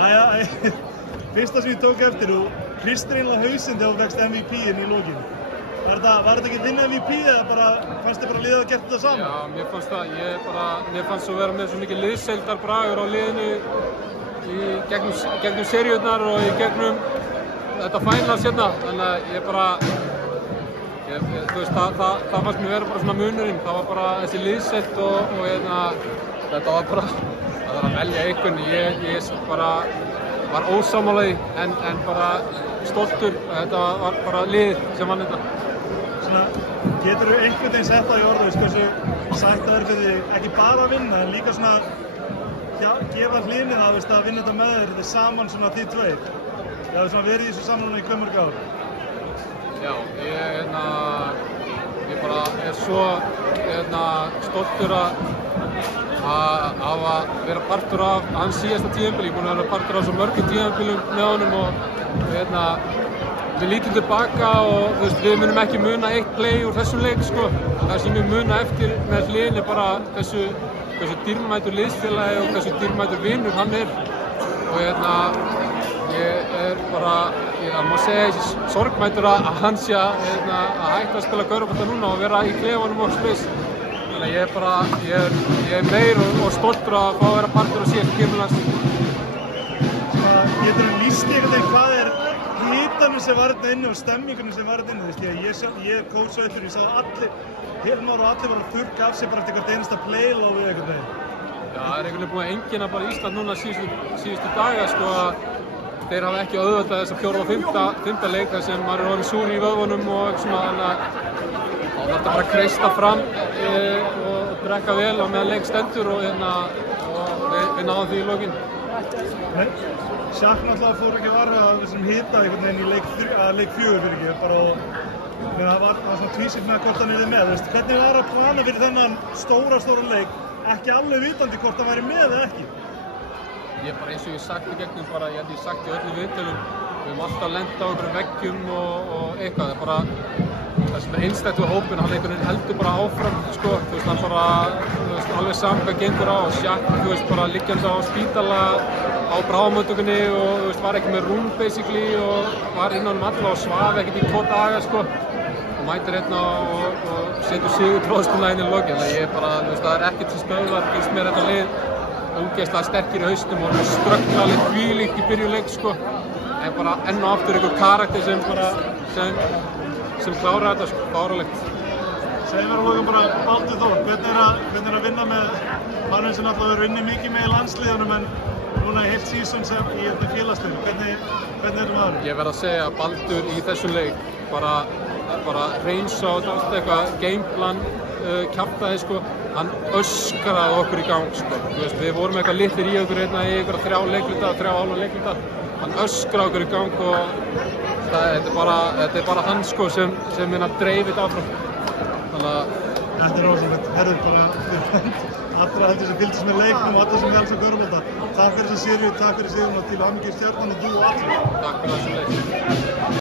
Æja, fyrsta sem ég tók eftir, þú hristir einlega hausinn þegar þú fékkst MVP-inn í lokin. Var þetta ekki þinn MVP eða fannst þér bara liðið að gera þetta saman? Já, mér fannst það. Mér fannst svo vera með svo mikið liðseildarbragur á liðinu gegnum seríurnar og í gegnum þetta finals hérna. Þannig að þú veist, það fannst mér vera bara svona munurinn. Það var bara þessi liðseild og þetta var bara, það var að velja einhvern. Ég bara var ósammála því en bara stoltur. Þetta var bara lið sem vann þetta. Geturðu einhvern veginn sett það í orðu, hversu sætt það fyrir þig ekki bara að vinna, en líka gefa hlýnið að vinna þetta með þér saman þið tveir? Það hefur verið í þessu saman í hve mörg ár? Já, ég bara er svo stoltur að hafa verið partur af hans síðasta tímabili. Ég er búinn að vera partur af svo mörgum tímabilum með honum og við lítum tilbaka og við munum ekki muna eitt play úr þessum leik Það sem við muna eftir með hliðinni bara hversu dýrmætur liðsfélagi og hversu dýrmætur vinur hann er. Og ég er bara, má segja þessi sorgmætur að hann sé að hætta að spila körfubolta núna og vera í klefanum og spils. Þannig að ég er meir og stoltur að fá að vera partur af síðasta tímabilsins. Geturðu lýst einhvern veginn hvað er hitanum sem var hérna inni og stemmingunum sem var hérna inni? Ég kótsa upp ég sá allir, Hilmar og allir var að þurrka af sig bara eftir hvert einasta play-low við einhvern veginn. Já, það er einhvern veginn búin að einkenna bara Ísland núna síðustu daga að þeir hafa ekki auðvitað þessa 4. og 5. leik þar sem maður er orðinn súr í vöðvunum og svona, þannig að þá þarf þetta bara að kreista fram og drekka vel á meðan leik stendur og við náðum því í lokin. Shaq náttúrulega fór ekki varlega að þessum hita einhvern veginn í leik 4 fyrir ekki, það var svona tvísýnt með hvort hann yrði með. Hvernig var að plana fyrir þennan stóra leik, ekki alveg vitandi hvort hann væri með eða ekki? Ég bara eins og ég sagt í gegnum ég held ég sagt í öllum viðtölum, við höfum alltaf lent á einhverjum veggjum og eitthvað. Það sem er einstakt við hópinn, hann einhvern veginn heldur bara áfram, hann bara, alveg saman hvað gengur á og Shaq, bara liggjandi á spítala á bráðamóttökunni og var ekki með rúm basically og var innan alla og svaf ekkert í 2 daga og mætir hérna og setur sigurtróðskunna inn í lokin. Það er ekkert sem stöðvar, finnst mér þetta lið ógeðslega sterkir í haustum og ströggla alveg þvílíkt í byrjunleik en bara enn og aftur einhver karakter sem klára þetta fáránlegt. Segðu mér að lokum bara Baldur Þór, hvernig er að vinna með mannum sem alltaf hefur unnið mikið með í landsliðunum en núna í heilt season í félagsliðinu, hvernig er maður? Ég verð að segja að Baldur í þessum leik bara reynsa og allt eitthvað gameplan kjaftaði hann öskraði okkur í gang við vorum eitthvað litlir í okkur í einhverja 3 leikluta, 3,5 leikluta hann öskraði okkur í gang og þetta er bara hann sem dreif þetta áfram. Þannig að þetta er rosalegt, herðu bara allra heldur sem fylgdist með leiknum og allra sem helst á körfubolta. Takk fyrir þessa seríu, takk fyrir sigurinn og til hamingju Stjarnan og þú og allir. Takk fyrir þessu leik.